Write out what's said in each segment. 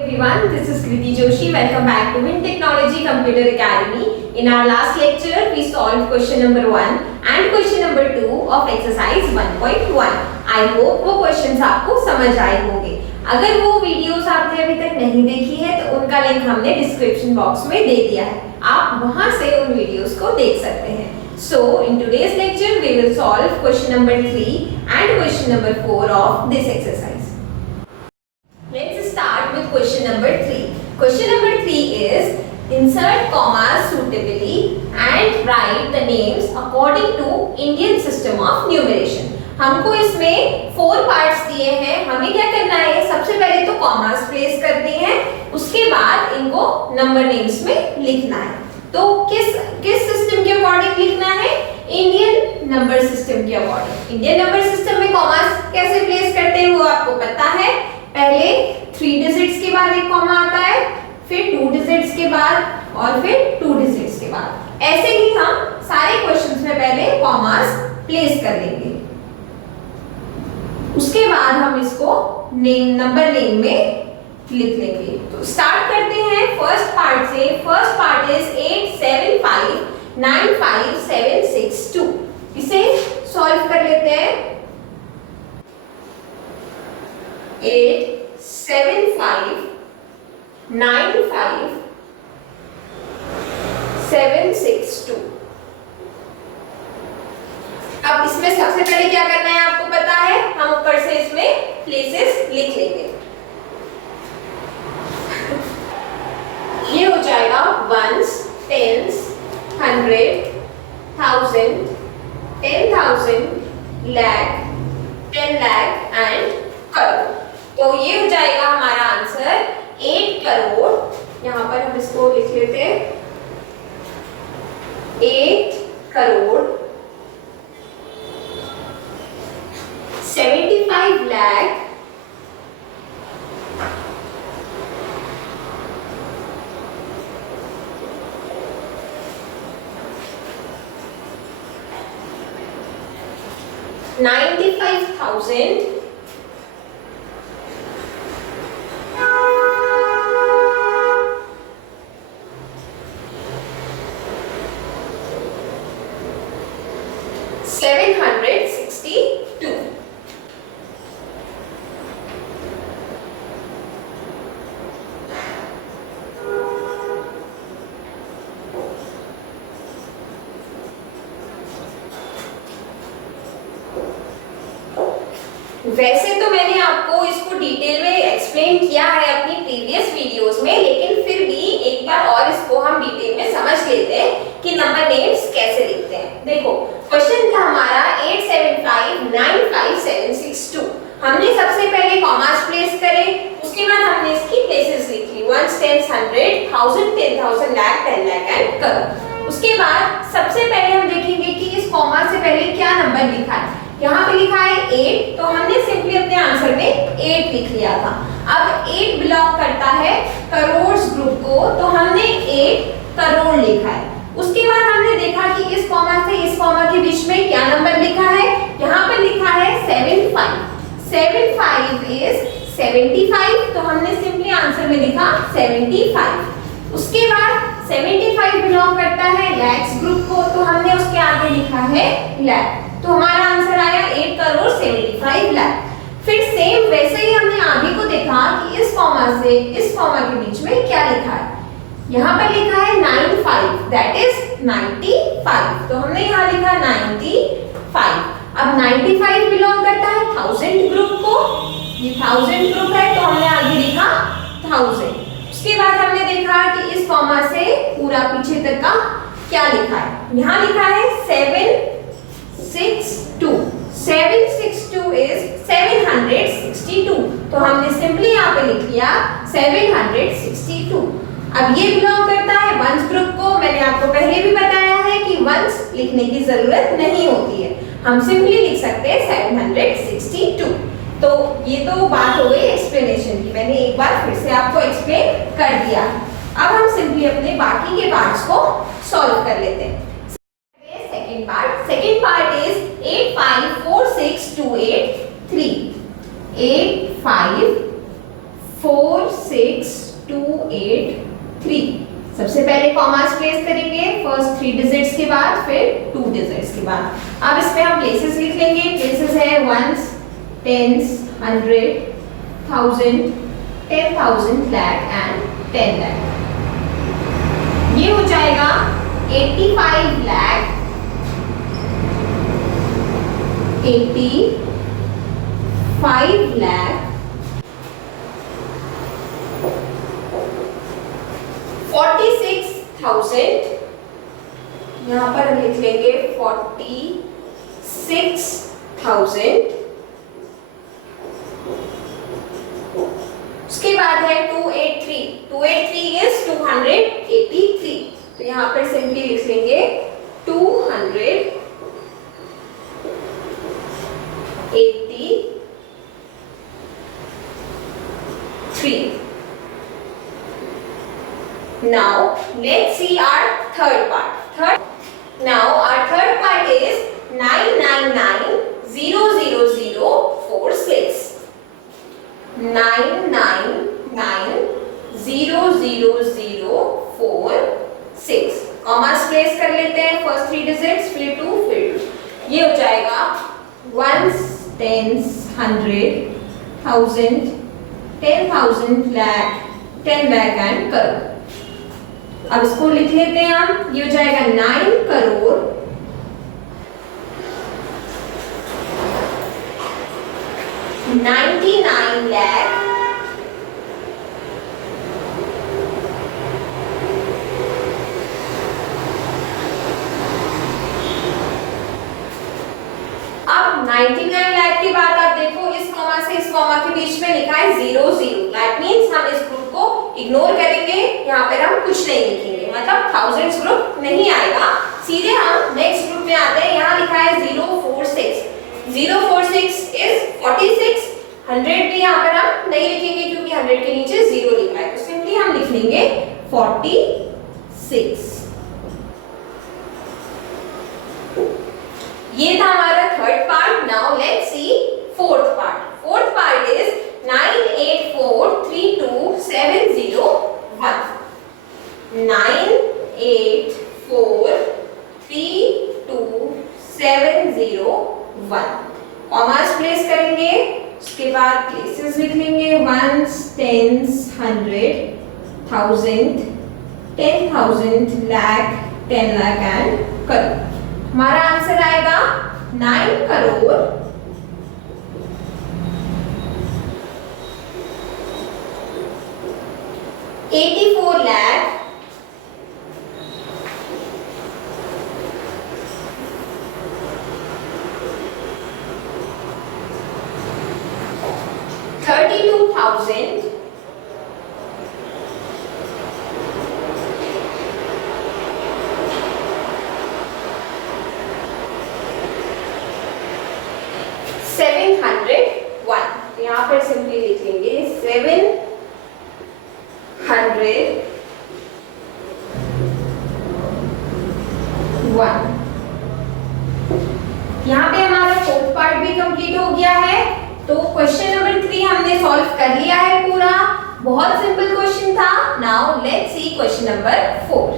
Everyone, this is Kriti Joshi. Welcome back to Win Technology Computer Academy. In our last lecture, we solved question number 1 and question number 2 of exercise 1.1. I hope वो questions आपको समझ आए होंगे. अगर वो videos आपने अभी तक नहीं देखी है तो उनका लिंक हमने डिस्क्रिप्शन बॉक्स में दे दिया है. आप वहां से उन वीडियोस को देख सकते हैं. So, in today's lecture, we will solve question number 3 and question number 4 of this exercise. Let's start with question number 3. Question number 3 is insert commas suitably and write the names according to Indian system of numeration. हमको इसमें 4 parts दिए हैं. हमें क्या करना है? सबसे पहले तो कॉमास प्लेस करते हैं, उसके बाद इनको नंबर नेम्स में लिखना है. तो किस सिस्टम के अकॉर्डिंग लिखना है? इंडियन नंबर सिस्टम के अकॉर्डिंग. इंडियन नंबर सिस्टम में कॉमास कैसे प्लेस करते हैं वो आपको पता है. पहले 3 डिजिट्स के बाद एक कॉमा आता है, फिर 2 डिजिट्स के बाद और फिर 2 डिजिट्स के बाद. ऐसे ही हम सारे क्वेश्चंस में पहले कॉमास प्लेस कर लेंगे. उसके बाद हम इसको नंबर नेम में लिख लेंगे. तो स्टार्ट करते हैं फर्स्ट पार्ट से. First part is 87595762. इसे सॉल्व कर लेते हैं. 87595762. अब इसमें सबसे पहले क्या करना है आपको पता है. हम ऊपर से इसमें प्लेसेस लिख लेंगे. ये हो जाएगा ones, tens, 100, 1000, 10,000, lakh, 10 lakh and crore. तो ये हो जाएगा हमारा आंसर 8 करोड़. यहां पर हम इसको लिख लेते हैं 8 करोड़ 75 लाख 95,000 762. वैसे तो मैंने आपको इसको डिटेल में एक्सप्लेन किया है अपनी प्रीवियस वीडियोस में, लेकिन फिर भी एक बार और इसको हम डिटेल में समझ लेते हैं कि नंबर नेम्स कैसे लिखते हैं. देखो क्वेश्चन था हमारा 87595762. हमने सबसे पहले कॉमास प्लेस करे, उसके बाद हमने इसकी प्लेसेस लिखी. Ones, tens, 100, 1000, 10,000, lakh, 10 lakh and crore. उसके बाद सबसे पहले हम देखेंगे कि इस कॉमा से पहले क्या नंबर लिखा है. यहाँ पे लिखा है 8, तो हमने सिंपली अपने आंसर में 8 लिख लिया था. अब 8 बिलोंग करता है करोड़ ग्रुप को, तो हमने 8 करोड़ लिखा है. उसके बाद हमने देखा कि इस कॉमा से इस कॉमा के बीच में क्या नंबर लिखा है. यहाँ पर लिखा है 75. 75 इज 75, तो हमने सिंपली आंसर में लिखा 75. उसके बाद 75 बिलोंग करता है लैक्स ग्रुप को, तो हमने उसके आगे लिखा है लाख. तो हमारा आंसर आया 8 करोड़ 75 लाख. फिर सेम वैसे ही हमने आगे को देखा कि इस कॉमा से इस कॉमा के बीच में क्या लिखा है. यहाँ पर लिखा है 95, दैट इज 95, तो हमने यहाँ लिखा 95. अब 95 बिलोंग करता है 1000 ग्रुप को. ये 1000 ग्रुप है, तो हमने आगे लिखा 1000. उसके बाद हमने देखा कि इस कॉमा से पूरा पीछे तक का क्या लिखा है. यहाँ लिखा है 762. 762 इज 762, तो हमने सिंपली यहाँ पे लिख लिया 762. अब ये बिलोंग करता है वंस ग्रुप को. मैंने आपको पहले भी बताया है कि वंस लिखने की जरूरत नहीं होती है, हम सिंपली लिख सकते हैं 762. तो ये तो बात हो गई एक्सप्लेनेशन की. मैंने एक बार फिर से आपको एक्सप्लेन कर दिया. अब हम सिंपली अपने बाकी के पार्ट्स को सॉल्व कर लेते हैं. Second part is 854628 3. 8546 सबसे पहले कॉमास प्लेस करेंगे फर्स्ट 3 डिजिट्स के बाद, फिर 2 डिजिट्स के बाद। अब इसमें हम प्लेसेस लिख लेंगे। प्लेसेस है ones, tens, 100, 1000, 10,000, lakh and 10 lakh। ये हो जाएगा 85 lakh, 85 lakh, 46,000, यहाँ पर हम लिख लेंगे 46,000। उसके बाद है 283, 283 इज 283, तो यहाँ पर सिंपली लिख लेंगे 283। Now let's see our third part. Now our third part is 999,000,46. 999,000,46। Commas place कर लेते हैं फर्स्ट 3 डिजिट्स, फिर 2, फिर 2। ये हो जाएगा ones, tens, 100, 1000, 10,000, lakh, 10 lakh and crore. अब इसको लिख लेते हैं हम। ये हो जाएगा 9 करोड़ 99 lakh 99 लाख के बाद आप देखो इस कॉमा से इस कॉमा के बीच में लिखा है 0 0। दैट मींस हम इस ग्रुप को इग्नोर करेंगे, यहाँ पर हम कुछ नहीं लिखेंगे, मतलब थाउजेंड्स ग्रुप नहीं आएगा। सीधे हम नेक्स्ट ग्रुप में आते हैं। यहाँ लिखा है 046। 046 इज 46। 100 भी यहाँ पर हम नहीं लिखेंगे क्योंकि 100 के नीचे 0 लिखा है, तो सिंपली हम लिख लेंगे 46। ये था हमारा third part. Now let's see fourth part. Fourth part is 984327001। 984327001। Commas place करेंगे, उसके बाद प्लेसेस लिख लेंगे ones, tens, 100, 1000, 10,000, lakh, 10 lakh and crore. हमारा आंसर आएगा 9 करोड़ 84 lakh 32,000 701। यहाँ पर सिंपली लिख लेंगे 701। यहाँ पे हमारा फोर्थ पार्ट भी कंप्लीट हो गया है। तो क्वेश्चन नंबर 3 हमने सॉल्व कर लिया है पूरा। बहुत सिंपल क्वेश्चन था। Now let's C question number 4।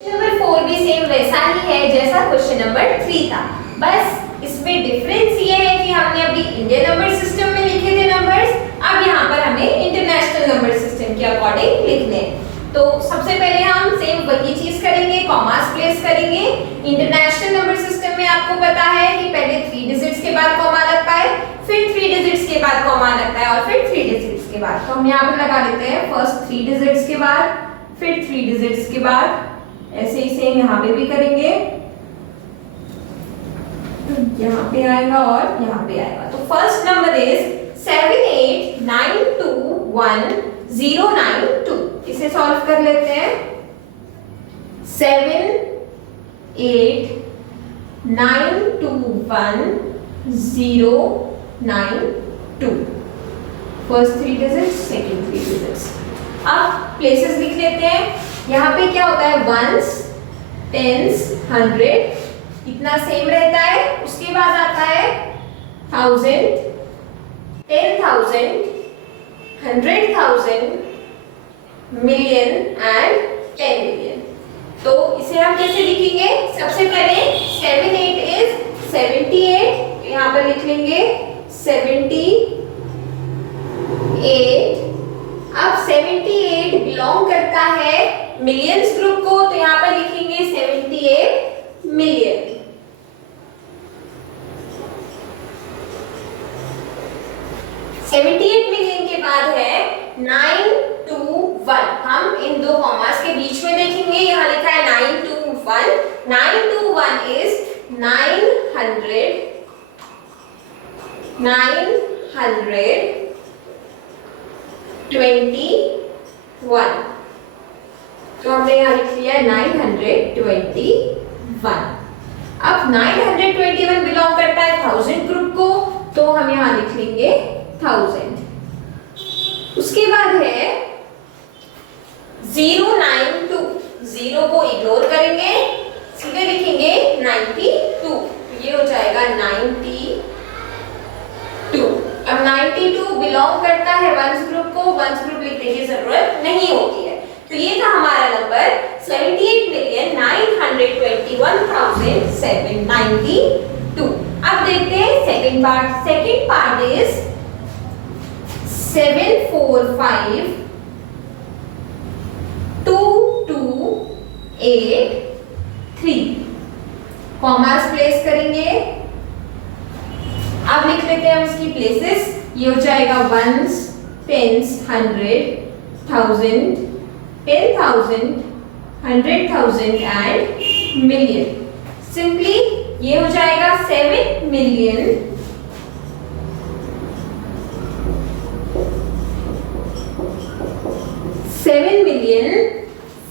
Question number 4 भी सेम वैसा ही है जैसा क्वेश्चन नंबर 3 था, बस इसमें डिफरेंस ये है कि हमने अभी इंडियन नंबर सिस्टम में लिखे थे नंबर्स, अब यहाँ पर हमें इंटरनेशनल नंबर सिस्टम के अकॉर्डिंग लिखने हैं। तो सबसे पहले हम सेम वही चीज करेंगे, कॉमास प्लेस करेंगे। इंटरनेशनल नंबर सिस्टम में आपको पता है कि पहले 3 डिजिट्स के बाद कॉमा लगता है, फिर 3 डिजिट्स के बाद कॉमा लगता है और फिर 3 डिजिट्स के बाद। तो हम यहाँ पर लगा देते हैं फर्स्ट 3 डिजिट्स के बाद, फिर 3 डिजिट्स के बाद। ऐसे ही सेम यहाँ पे भी करेंगे, यहाँ पे आएगा और यहाँ पे आएगा। तो फर्स्ट नंबर इज 78921092। इसे सॉल्व कर लेते हैं। 78921092। First 3 digits, second 3 digits. अब प्लेसेस लिख लेते हैं। यहाँ पे क्या होता है वंस, टेंस, 100 इतना सेम रहता है। उसके बाद आता है 1000, 10,000, 100,000, मिलियन एंड 10 मिलियन। तो इसे हम कैसे लिखेंगे? सबसे पहले 7 8 इज 78, यहाँ पर लिख लेंगे 78। अब 78 बिलोंग करता है मिलियंस ग्रुप को, तो यहाँ पर लिखेंगे 78 मिलियन। 78 मिलियन के बाद है 921। हम इन दो कॉमास के बीच में देखेंगे, यहाँ लिखा है 921। 921 इज 900 921। तो हमने यहाँ लिख लिया 921। अब 921 बिलोंग करता है 1000 ग्रुप को, तो हम यहाँ लिख लेंगे 1000। उसके बाद है 092। 0 को इग्नोर करेंगे, सीधे लिखेंगे 92। ये हो जाएगा 92। अब 92 बिलोंग करता है वंस ग्रुप को, वंस ग्रुप लिखने की जरूरत नहीं होती है। तो ये था हमारा नंबर 78,921,792। अब देखते हैं second part. Second part is 7452283। Commas place करेंगे। अब लिख लेते हैं हम इसकी प्लेसेस। ये हो जाएगा ones, tens, 100, 1000, 10,000, 100,000 and million. Simply ये हो जाएगा 7 मिलियन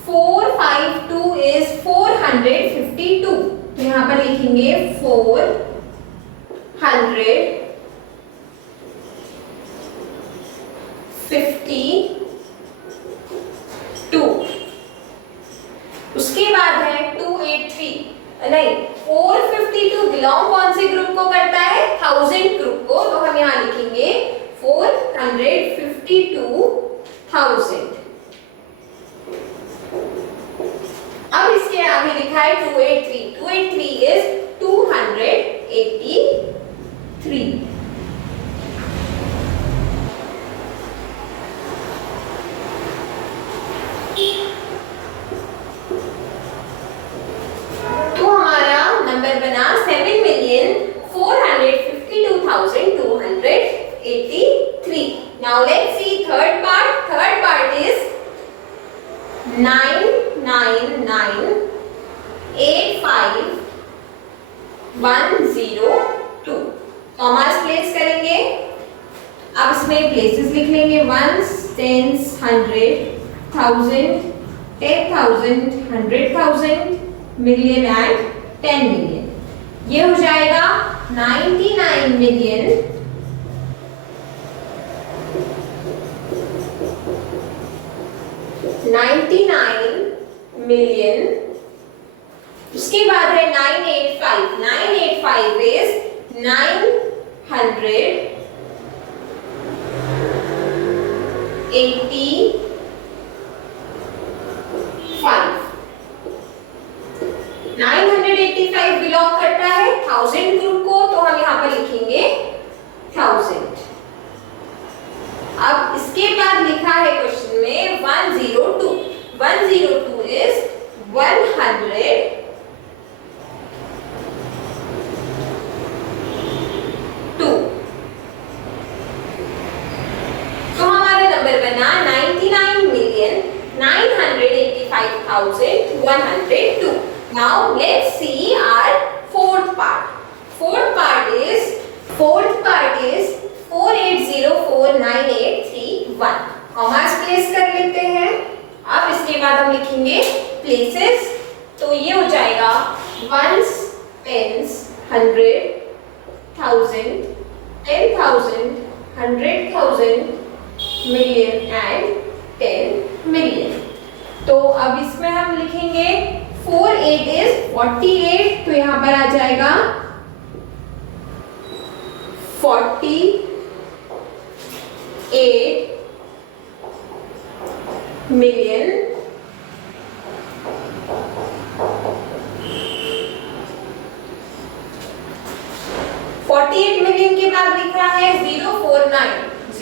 452 is 452। तो यहाँ पर लिखेंगे 452। उसके बाद है 283, नहीं 452 बिलोंग कौन से ग्रुप को करता है? 1000 ग्रुप को। तो हम यहाँ लिखेंगे 452,000। अब इसके आगे लिखा है 283। 283 इज 283। तो हमारा नंबर बना 7,452,283। Now let's see third part. Third part is 999,85,102। Commas place करेंगे। अब इसमें प्लेसेस लिख लेंगे ones, tens, 100, 1000, 10,000, 100,000, million and 10 million. ये हो जाएगा 99 मिलियन 99 मिलियन। उसके बाद है 985। 985 इज 985 985 बिलोंग करता है 1000 ग्रुप को, तो हम यहाँ पर लिखेंगे 1000। अब इसके बाद लिखा है क्वेश्चन में 102। 102 इज 100 2। तो हमारा नंबर बना 99,985,102। Now let's see our fourth part. Fourth part is 480498331। Commas place कर लेते हैं। अब इसके बाद हम लिखेंगे प्लेसेस। तो ये हो जाएगा ones, tens, 100, 1000, 10,000, 100,000, million and 10 million. तो अब इसमें हम लिखेंगे 48 इज 48। तो यहां पर आ जाएगा 48 मिलियन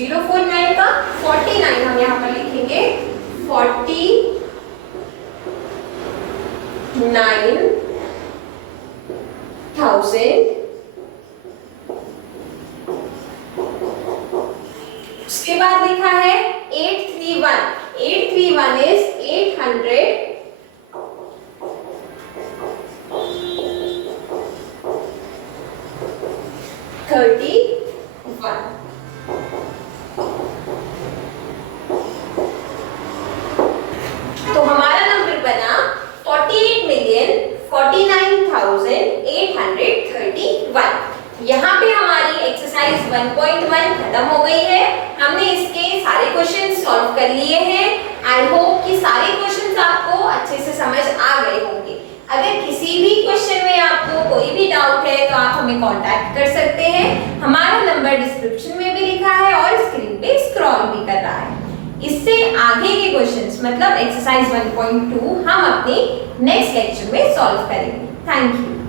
049 का 49 हम यहाँ पर लिखेंगे 49,000। उसके बाद लिखा है 831 इज 831। तो हमारा नंबर बना 48,49,831। यहाँ पे हमारी एक्सरसाइज 1.1 खत्म हो गई है। हमने इसके सारे क्वेश्चन सॉल्व कर लिए हैं। आई होप कि सारे क्वेश्चंस आपको अच्छे से समझ आ गए होंगे। अगर किसी भी क्वेश्चन में आपको कोई भी डाउट है तो आप हमें कांटेक्ट कर सकते हैं। हमारा नंबर डिस्क्रिप्शन में भी लिखा है और स्क्रीन पे स्क्रॉल भी कर रहा है। इससे आगे के क्वेश्चंस मतलब एक्सरसाइज 1.2 हम अपने नेक्स्ट लेक्चर में सॉल्व करेंगे। Thank you.